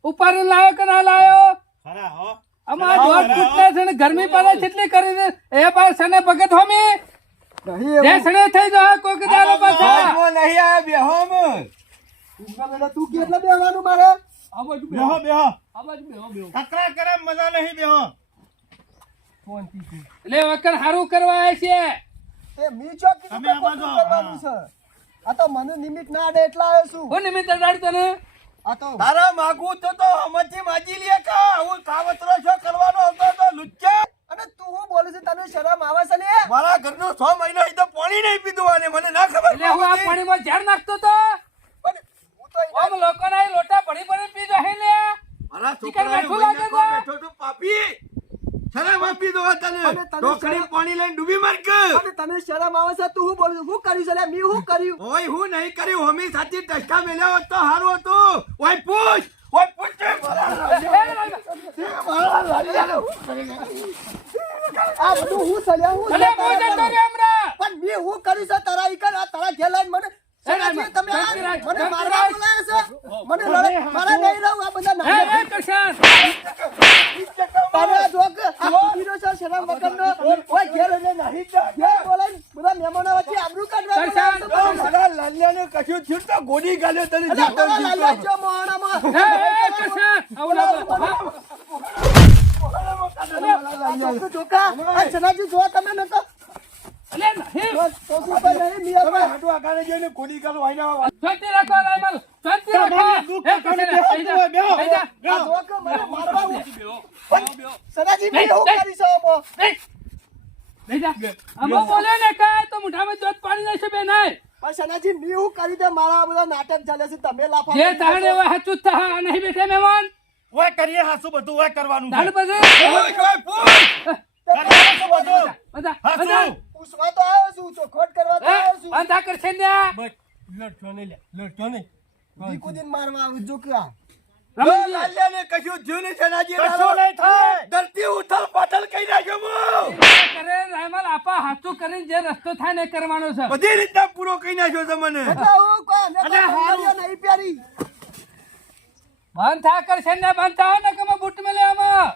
ઉપાડી લાયો કે ના લાયો. ખરા હો. અમાર દોઢ ફૂટના છે ને ગરમી પડે છે એટલી કરી દે. એ પાછ સને ભગત હોમી નહીં એવું. દેસણે થઈ જાય કોક દારો પાછા. હાથમાં નહીં આવે બેહોમાં. ઈશ્વર બેટા, તું કેટલા બેહવાનું મારે આ બાજુ બેહો. બેહો બેહો. આ બાજુ બેહો, બેહો. તકરાર કરે એમ મજા નહીં બેહો. એટલે વખત હારું કરવા આવ્યા છે. એ મી ચોક કીધું તમે તો આ બાજુ ખોટું કરવાનું છે આ તો મને નિમિત્ત ના આડે એટલા આવ્યો છું હું નિમિત્ત દાડી તને આ તો તારા માગવું તો હમણાંથી માજી લે કા હું કાવતરો છો કરવાનો હતો તો લુચ્ચા અને તું હું બોલું છું તને શરમ આવે છે ને મારા ઘરનું 6 મહિના ઈ તો પાણી નહીં પીધું અને મને ના ખબર એટલે હું આ પડતી. પાણીમાં ઝાડ નાખતો તો પણ હું તો આમ લોકોના એ લોટા ભરી ભરી પી જાય લે. મારા ચિકન છોકરાને બેઠું લાગે મહિના છે. બેઠો તો પાપી શરમ આપી દો તને અને તને ઢોકળી શરમ- પાણી લઈને ડૂબી માર કે અને તને શરમ આવે છે તું હું બોલું છું હું કર્યું છે લે મી હું કર્યું ઓય હું નહીં કર્યું હમી સાચી ટચકા મેલ્યા હોત તો સારું હતું ઓય પૂછ ઓય પૂછ તે મારા લાલિયાનો. આ બધું હું સલ્યા હું અલે હું જતો રે હમણાં. પણ મી હું કર્યું છે તારા ઈકન આ તારા ઘેર લાઈન મને સનાજી, તમે આ મને મારવા બોલાયા છે મને લડે મારા નહીં રહું આ બધા હે નાના હે કરશન તારે આ જોક આ હીરો છે શરમ વગર વગરનો. ઓય ઘેર ઘેર બોલાય બધા મહેમાનો વચ્ચે આબરૂ કાઢવા કરશન. બોલાવો છો. મારા લાલ્યાને કશું થયું તો ગોળી ગાલ્યો તને અલા, જીવતો તારા જીવતો. લાલ્યા જો મોહણામાં. કરશન આવું ના બોલ. આ છોકરું જોકા. આ સનાજી જો તમે નતો. અલે નહીં બસ, છોકરું પર નહીં, મિયા તમે પર. હાટુ આગાને જોઈને ગોળી ગાલો વાયના શાંતિ રાખો રાયમલ શાંતિ રાખો તમારે દુઃખ એ કરશન, બેહો, બેહી જા, બેહો, બેહી જા. આ જોકા મને મારવા ઉ- સનાજી મેં એવું કરી છે અમો. બેહી જા. આમાં બોલ્યો ને કાંઈ તો મોઢામાં દૂધ પાડી દેશે બે નાય. પણ સનાજી મેં એવું કરી દે મારા બધા નાટક ચાલે છે તમે લાફા જે તાણે એવા હાચું જ થા આ નહીં બેઠા મહેમાન ઓય કરીએ હાસુ બધું ઓય કરવાનું તાણ છે. પછી કરવાનું બધું. બધા હાસુ. બધા પૂછવા તો આવ્યો છું ચોખવટ કરવા તો આવ્યો છું બંધા કરશે ને લડતો નહીં લે લડતો નહીં બીકુ દિન મારવા આવું જો કે આ. રમણજી, લાલ્યાને કશું થયું નહીં સનાજી કશું નહીં થાય. ધરતી ઉથલ પાથલ કરી નાખ્યો હું. કરે રાયમલ આપા હાચું કરીને જે રસ્તો થાય ને એ કરવાનો છે બધી રીતના પૂરો કરી નાખ્યો તમને એટલે હું કોઈ અમે અલે કોઈ હારું. બંગડીઓ નહીં પહેરી. બંધ થા કરશે ને બંધ થા ને કમા બૂટ મેલે આમાં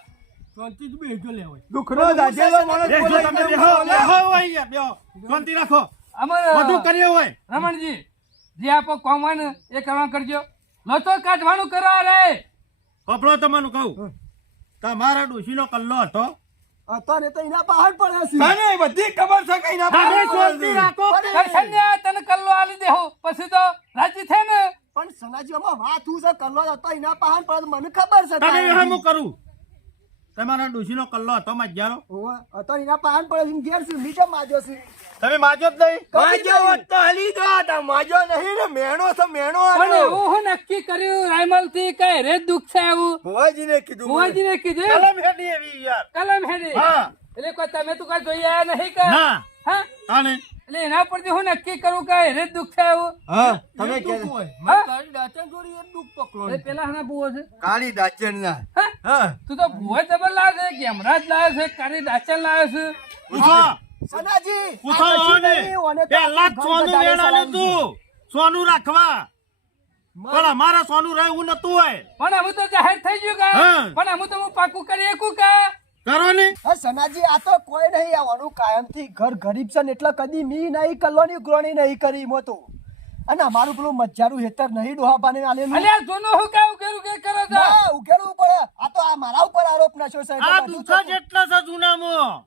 શાંતિ જ બેહજો લેવાય દુખનો દાજેલો માણસ બેસો બોલાય તમે કેમ બેહો, બોલે? બેહો અહીંયા, બેહો. શાંતિ રાખો. અમાર બધું કરીએ હોય. રમણજી જે આપો કોમ હોય ને એ કરવા કરજો નતો કાઢવાનું કરો રે કપડો તમને કહું તમારા ડોશીનો કલ્લો હતો. હતો ને તો એના પહાડ પડે છે તને બધી ખબર છે કઈ ના તમે પાડે શાંતિ છે. રાખો. કરશે ને તને કલ્લો આલી દેહો પછી તો રાજી થાય ને પણ સનાજીમાં વાત હું છે કલ્લો હતો એના પહાડ પડે મને ખબર છે તમે તારી. હું કરું તમારા ડોશીનો કલ્લો હતો માજ્યારો. હોવે, હતો એના પહાડ પડે એમ ઘેર છે મીઠો માજો છે તમે માજો જ નહીં. માજો હોત તો હલી જાત. આ માજો નહીં ને મેણો છે મેણો પણ આનો. એવું હું નક્કી કર્યું રાયમલ થી કઈ રે દુઃખ છે એવું ભુવાજીને કીધું મને. ભુવાજી ને કીધું કલમ હેડી એવી યાર. કલમ હેડી હા. એટલે કોઈ તમે તો કઈ જોઈ આયા નહીં કે ના. હા તાને. એટલે એના પરથી હું નક્કી કરું કે રે દુઃખ છે એવું હા તમે કે હા? તારી દાચણ જોડી એ દુઃખ પકડો એ પેલા હાના બુઓ છે કાળી દાચણ ના હા? હા તું તો ભુવા જબર લાવે છે કેમરાજ લાવે છે કાળી દાચન લાવે છે પૂછો. સનાજી પૂછો આ કશું ને. નહીં, ઓને તો પહેલા જ ઘર સોનું બધાને લેવાનું સલામી છે. હતું. સોનું રાખવા. પણ અમારે સોનું રહેવું નતું હોય. પણ અમે તો જાહેર થઈ ગયું કે હા. પણ અમે તો હું પાકું કરી શકું કે કરો ને. હા, સનાજી આ તો કોઈ નહીં આવવાનું કાયમથી ઘર ગરીબ છે ને એટલે કદી મી નહીં કલ્લોની ગ્રોણી નહીં કરી મો તો અને અમારું પેલું મજારું હેતર નહીં ડોહાબાને આલેલું. અલ્યા જૂનું હું કાવું કર્યું કે કરે છે ના, ઉકેલવું પડે આ તો આ મારા ઉપર આરોપ નાખ્યો છે આ એટલે બધું દુઃખ ચોખ્ખું. જ એટલા છે જૂનામાં.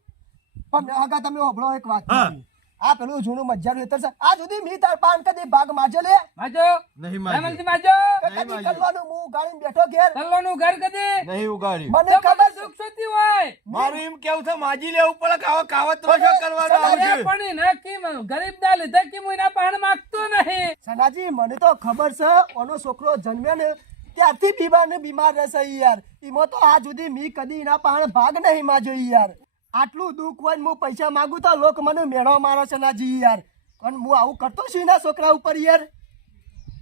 પણ આગા તમે હોભળો એક વાત હા. મારી. આ પેલું જૂનું મજારું હેતર છે આ સુધી મી તાર પાન કદી ભાગ માજો લે માજો નહીં માજી. રામલજી માજો કે કદી કલ્લોનું મું ગાળીને બેઠો ઘેર કલ્લોનું ઘર કદી નહીં ઉગાડી મને ખબર છે દુઃખ શોધી હોય મારું એમ કેવું છે માજી લેવું પડે કે આવો કાવતરો શું કરવાનો અરે આવશે પણ ના કી ગરીબ ના લીધે કી હું એના પાણ માંગતો નહીં સનાજી મને તો ખબર છે ઓનો છોકરો જન્મ્યો ને ત્યારથી બીમાર રહેશે ઈ યાર ઈમો તો આ સુધી મી કદી એના પાણ ભાગ નહીં માજો ઈ યાર આટલું દુઃખ હોય ને હું પૈસા માંગુ તો લોક મને મેળો મારો સનાજી ઈ યાર પણ હું આવું કરતો છું એના છોકરા ઉપર યાર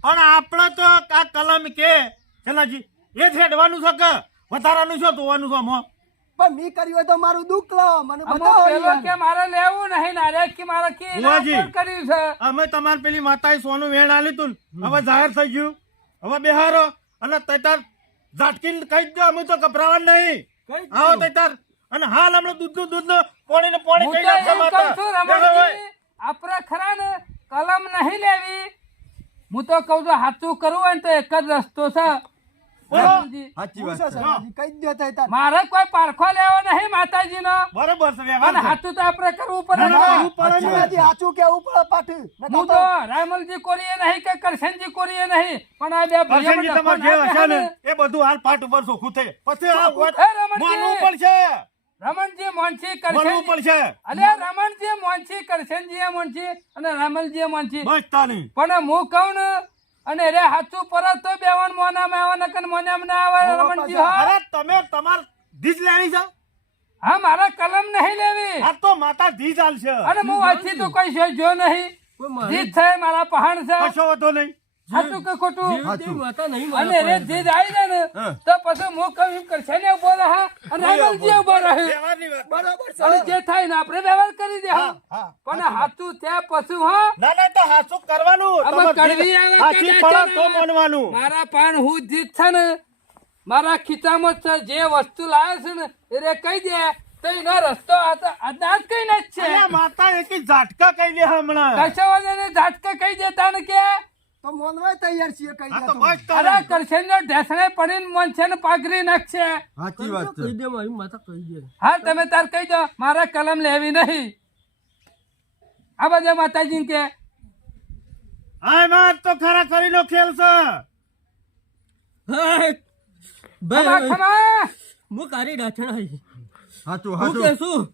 પણ આપણે તો આ કલમ કે ચલાજી એ જ હેડવાનું છે કે વધારાનું શું ધોવાનું છે મો. પણ મી કર્યું હોય તો મારું દુઃખ લાવો મને અમુક બતાવો પેલો યાર. કે મારે લેવું નહીં નારે કે મારે કે બુઆજી. કર્યું છે અમે તમારી પેલી માતાએ સોનું વેણ આલ્યું તું ને. હવે જાહેર થઈ ગયું. હવે બેહારો અને તૈતાર ઝાટકીને કહી દો અમે તો ગભરાવાનું નહીં. આવો તૈતાર અને હાલ હમણાં દૂધનું પાણી હું કહી તો નાખો એમ માતા. કહું છું બેહો હવે. રમણજી આપણે ખરા ને કલમ નહીં લેવી હું તો કહું છું સાચું કરવું હોય ને તો એક જ રસ્તો છે રમણજી. સાચી હું વાત છે છે સનાજી કહી જ દો તઈ તાર. મારે કોઈ પારખો લેવો નહીં માતાજીનો બરોબર છે અને વ્યવહાર છે. સાચું તો આપણે કરવું પડે ના, ના, ને. કરવું પડે ને. સનાજી સાચું કેવું પડે પાછું. નકર હું તો રાયમલજી કોરીએ નહીં કે કરશનજી કોરીએ નહીં પણ આ બે કરશનજી ભાઈઓને તમારે જે ડખો હશે ને ના એ બધું હાલ પાટ ઉપર ચોખ્ખું થઈ જાય. પછી આ વાત એ રમણજી. માનવું પડશે. રમણજી મોનસી માનવું કરશનજી પડશે. અલે રમણજી મોનસી કરશનજી મોનસી અને રામલજી મોનસી બસ તાની. પણ હું કહું ને અને રે હાચું પરત તો બેવાન મોનામાં આવે નકન મોનામાં ના આવે રમણજી હા અરે તમે તમાર ધીજ લેણી છે. હા મારા કલમ નહીં લેવી આ તો માતા ધીજ હાલશે. અને હું આજથી તો કઈ છે જો નહીં જીત થાય મારા પહાણ છે કશો વાંધો નહીં. સાચું કે ખોટું માતા નહીં અને રે જીત આવી જાય ને તો પછી હું કહું એમ કરશે ને ઉભો રહે અને રામલજી ઉભો રહે વ્યવહારની વાત. બરોબર છે. અને જે થાય ને આપણે વ્યવહાર કરી દે હા હા. પણ હાચું ત્યાં પછી હા ના ના તો હાચું કરવાનું. આમાં તમારે કડવી ધીજ આવે હાચી કે પડે ના તો આવે? માનવાનું. મારા પાન હું જીત છે ને મારા ખીચામાં છે જે વસ્તુ લાવે છે ને એ રે કહી દે તો એનો રસ્તો અદાજ કઈ ન જ છે અલ્યા માતા એકી ઝાટકા કહી દે હમણાં કશો વાંધો ઝાટકે કહી દેતા ને કે તો મોનવાય તૈયાર છીએ કઈ આ તો દે બસ અરે કરશનનો ઢેસણે પડીને મન છે ને પાઘરી નાખશે સાચી વાત છે કહી દે મારી માતા કહી દે હા તમે તાર કહી દો મારા કલમ લેવી નહીં આ બધા માતાજી કે આ માત તો ખરા કરીનો ખેલ છે હા, ખમા ભાઈ ખમા હું કારી ડાચણ આવી સાચું હું સાચું કહેશું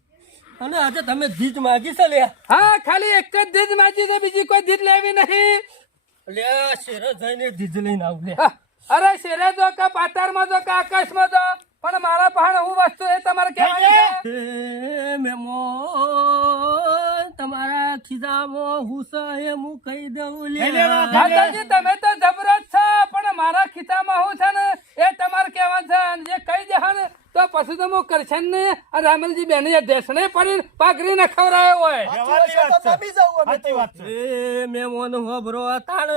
અને આજે તમે જીત માગી છે લ્યા હા ખાલી એક જ દીજ માજી છે બીજી કોઈ દીજ લેવી નહીં લ્યા શેર જઈને જીત લઈને આવ લે હા, અરે શેરે જો કે પાતારમાં જો કે આકાશમાં જો પણ મારા પાસે હું વસ્તુ એ તમારે કહેવાની છે મેમોન તમારા ખિસ્સામાં હું છે એ હું કહી દઉં લ્યા માતાજી તમે તો જબરો જ છો પણ મારા ખિસ્સામાં હું છે ને એ તમારે કહેવાનું છે અને જે કહી દે ને તો પછી તો હું કરશન ને અને રામલજી બેન ઢેસણે પડી પાઘરી ને ખવડાયો હોય વ્યવહારની વાત છે. નમી જાવ અમે સાચી વાત છે એ મેમોન હોબરો તાણ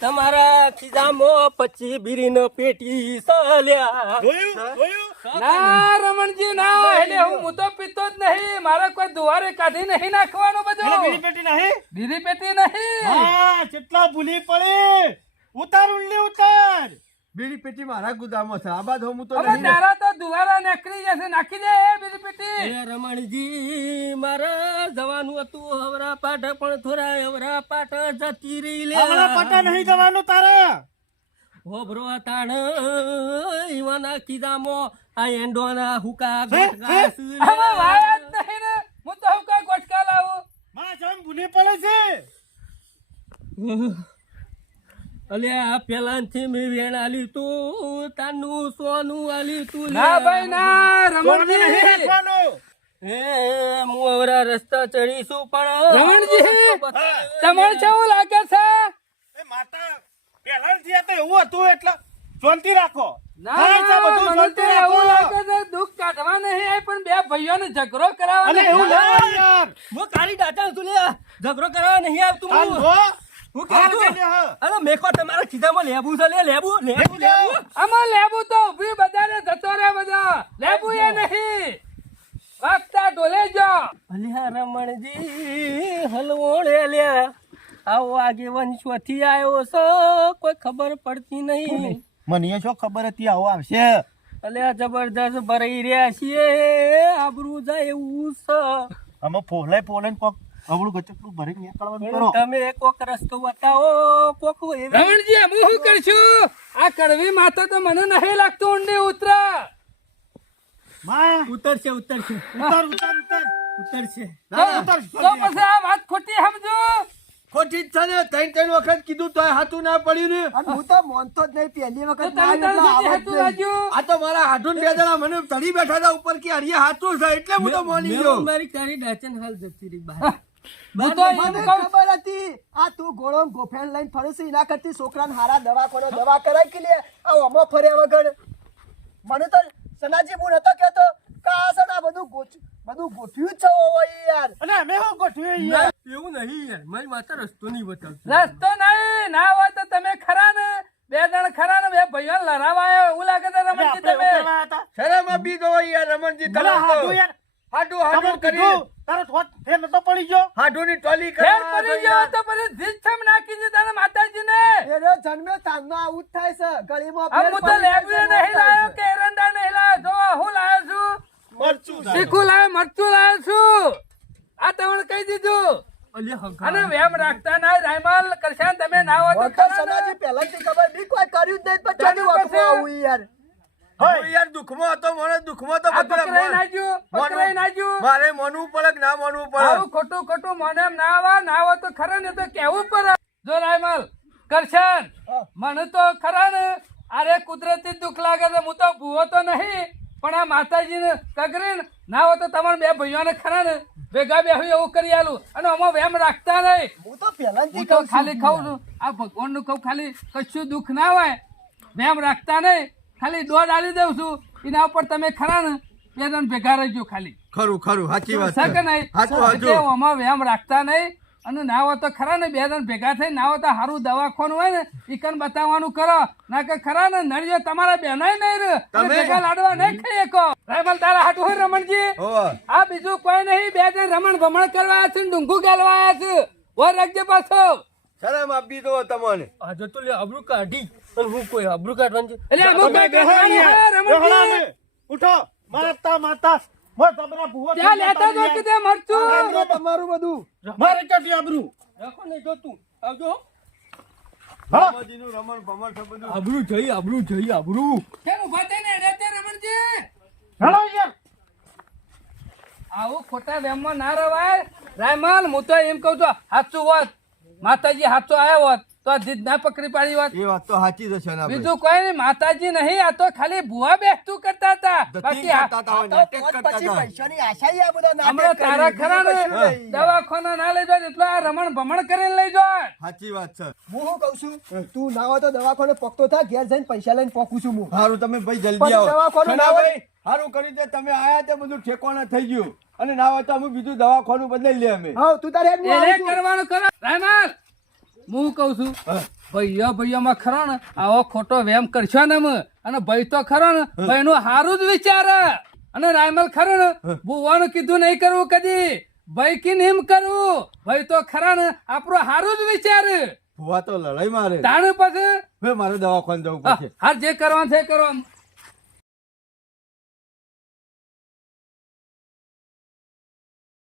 તમારા ખિસ્સામાં 25 બીરીનો પેટી સલ્યા જોયું ના રમણજી ના એટલે હું તો પીતો જ નહીં મારે કોઈ દુવારે કાઢી નહીં નાખવાનું એટલે બીડી બધું પેટી નહીં બીજી પેટી નહીં હા કેટલા ભૂલી પડી ઉતાર ઉલ્લી ઉતાર બીડી પેટી મારા ગુદામમાં છે આ બાદ હું તો હવે નહીં ને. તારા તો દુવારા નીકળી જશે નાખી દે એ બીજી પેટી એ રમણજી મારા જવાનું હતું હવરા પાટ પણ થોડા હવરા પાટ જતી રહી લે હમણાં પટા નહીં જવાનું તારે હોબરો તાણ ઈવાના કીધામો આ એંડોના હુકા હે? હવે વાયા જ નહીં ને હું તો હું કઈ ગોટકા લાવું માં જમ ભૂલી પડે છે અલ્યા પેલાથી મેં વેણ આલ્યું તું તાનું સોનું આલ્યું તું ના ભાઈ ના સોનું નહીં રમણજી રાખવાનું. એ મોવરા રસ્તા ચડીશું પણ રમણજી તમારે કેવું લાગે છે એ માતા પહેલાથી આ તો એવું હતું એટલે શાંતિ રાખો ના થાય છે બધું મને શાંતિ તો રાખો. એવું લાગે છે દુઃખ કાઢવા નહીં આવી પણ બે ભાઈઓને ઝઘડો અને કરાવવાનો એવું ના યાર હું કાળી ડાટા તું લે ઝઘડો કરવા નહીં આવતું ચાલ હું જો. હું હાલ કહું કરી દે, હા. અરે મેકો તમારા ખીધામાં લેબુ છે લે લેબુ લેબુ લેબુ આમાં લેબુ તો ઉભી બધાને જતો રે બધા લેબુ એ નહીં વાગતા ડોલે જો અલ્યા રમણજી હલવો લે આવો આગેવાન શોથી આવ્યો છે કોઈ ખબર પડતી નહીં મને શું ખબર હતી આવો આવશે અલ્યા જબરદસ્ત ભરાઈ રહ્યા છીએ આબરૂ જાય એવું છે અમે પોલે કોક અવળું ગચકડું ભરી નીકળવાનું પણ કરો તમે કોક રસ્તો બતાવો કોક એવી રમણજી અમે શું કરશું આ કડવી માતા તો મને નહીં લાગતું ઊંડી ઉતરા માં ઉતરશે ઉતાર ઉતાર ઉતાર ઉતરશે ઉતાર તો પછી આ વાત ખોટી સમજો ખોટી જ છે ને ત્રણ વખત કીધું તોય હાથું ના પડ્યું ને અને હું તો મોનતો જ નહીં પહેલી તો વખત તમે ના તાર આવ્યો સુધી એટલે હતું આવાજ નહીં. રાજુ આ તો મારા હાથું બે જણા મને ચડી બેઠા હતા ઉપર કે હરિયા હાથું છે એટલે હું તો મોની ગયો મારી કાળી ડાચન હાલ જતી રહી બહાર હું તો એમ મને કહું ખબર હતી આ તું ગોળો ને ગોફેન લઈને ફરે છે એના કરતી છોકરાને હારા દવાખાનો દવા કરાય કે લે આ ઓમો ફર્યા વગર મને તો સનાજી હું નતો કહેતો કે આ સના બધું ગોઠવ્યું જ છે ઓય યાર અને અમે શું ગોઠવ્યું યાર એવું નહીં યાર મારી માતા રસ્તો નહીં બતાવતી રસ્તો નહીં ના હોય તો તમે ખરા ને બે જણ ખરા ને બે ભાઈઓ લડાવાયો એવું લાગે છે રમણજી આપણે તમે ઉતારવા હતા. શરમ આપી દો યાર રમણજી ભલે તમે હાથું યાર હાડું તમે હાડું કરી કીધું તારો થોત ફેર નતો પડી ગયો હાડું ની ટોલી ફેર પડી ગયો તો પછી જીત છમ નાખી દીધા ને માતાજીને એનો જન્મે તાંનો આવું જ થાય છે ગળીમાં આમ હું તો લેબુ નહીં લાયો કે એરંડા નહીં લાયો જો હું લાયો છું મરચું થાય. શીખું લાયો મરચું લાયો છું આ તમને કહી દીધું અલ્યા અને વેમ રાખતા ના રાયમાલ કરશાન તમે ના હોય તો વખત ખરા ને. સનાજી પહેલાથી ખબર નહીં કોઈ કર્યું જ નહીં પણ ચાલી ચાલ્યું વખમાં પછી. આવું યાર હું યાર દુઃખમાં હતો મને દુઃખમાં તો આ બધું પકડાઈ નાખ્યું પકડાઈ નાખ્યું મારે માનવું પડે કે ના માનવું પડે આવું ખોટું ખોટું મને એમ ના આવે ના આવે તો ખરા ને તો કેવું પડે જો રાયમાલ કરશન મને તો ખરા ને અરે કુદરતી દુઃખ લાગે છે હું તો ભૂવો તો નહીં પણ આ માતાજીને કગરીને ના હોય તો તમારા બે ભાઈઓને ખરા ને ભેગા બેહું એવું કરી આલું અને આમાં વેમ રાખતા નહીં હું તો પહેલાથી હું તો ખાલી ખાઉં છું આ ભગવાનનું કહું ખાલી કશું દુઃખ ના હોય વેમ રાખતા નહીં ખાલી દોડ આલી દઉં છું એના ઉપર તમે ખરા ને બે જણ ભેગા રહેજો ખાલી ખરું સાચી વાત છે કે નહીં હાચું એટલે આમાં વેમ રાખતા નહીં અને ના હોય તો ખરા ને બે જણ ભેગા થઈ ના હોય તો સારું દવાખાનું હોય ને ઈકન બતાવવાનું કરો ના કે ખરા ને નળિયો તમારા બેનાય નહીં રે તમે? ભેગા લાડવા નહીં ખાઈ શકો રાયમલ તારા હાટુ હોય રમણજી હોવે. આ બીજું કોઈ નહીં બે જણ રમણ ભમણ કરવા આવ્યા છે ને ડુંગુ ગાલવા આવ્યા છે ઓર રાખજે પાછો શરમ આપી દો તમને. આજે તો લે આબરૂ કાઢી અને હું કોઈ આબરૂ કાઢવાનું છે એટલે અમુક તમે કઈ બેહો કહેવાનું અહીંયા. હોય, બેહો રમણજી. અમે. ઉઠો માતા માતા મોય તમારા ભૂવો ત્યાં લેતા જો કે તે મરચું આબરૂ તમારું બધું મારે ક્યાંથી આબરૂ રાખો નહીં જો તું આવજો હા રમાજીનું રમણ ભમણ છે બધું. આબરૂ જઈ આબરૂ કેમ ઉભા થઈને હેડ્યા તે રમણજી હેલો યાર આવું ખોટા વેમમાં ના રવાય રાયમલ હું તો એમ કહું છું હાચું હોત માતાજી હાચો આવ્યો હોત તો આ જીદ ના પકડી પાડી હોત એ વાત તો સાચી છે શનાભાઈ. બીજું કોઈ નહીં માતાજી નહીં આ તો ખાલી ભુવા બેસતું કરતા હતા ધતીંગ બાકી આ- કરતા હતા, તો નાટક પોત કરતા પછી હતા. પૈસાની આશા ઈ આ બધા નાટક હમણાં કરી. તારા ખરા ને બીજું કશું નહીં. દવાખાના ના લઈ જાય એટલો આ રમણ ભમણ કરીને લઈ જાય સાચી વાત છે. હું શું કહું છું તું ના હોય તો દવાખાને પકતો થા ઘેર જઈને પૈસા લઈને પોકું છું હું સારું તમે ભાઈ જલ્દી પછી આવો. દવાખાનું ના હોય. શનાભાઈ, સારું કર્યું તે તમે આયા તે બધું ઠેકોણા થઈ ગયું અને ના હોય તો અમે બીજું દવાખાનું બદલી લે અમે. હા તું તારે હેડ, હું એને આવું છું. કરવાનું કરો રાયમલ હું કહું છું ભૈયામાં ખરો ને આવો ખોટો વેમ કરશો ને અમે અને ભાઈ તો ખરો ને ભાઈ નું સારું જ વિચારે અને રાયમલ ખરો ને ભુવાનું કીધું નહીં કરવું કદી ભાઈ કી એમ કરવું ભાઈ તો ખરા ને આપણું સારું જ વિચારે ભુવા તો લડાઈ મારે. તાણ પછી હવે મારે દવાખાને જવું હા, પડશે. હાર જે કરવાનું છે એ કરો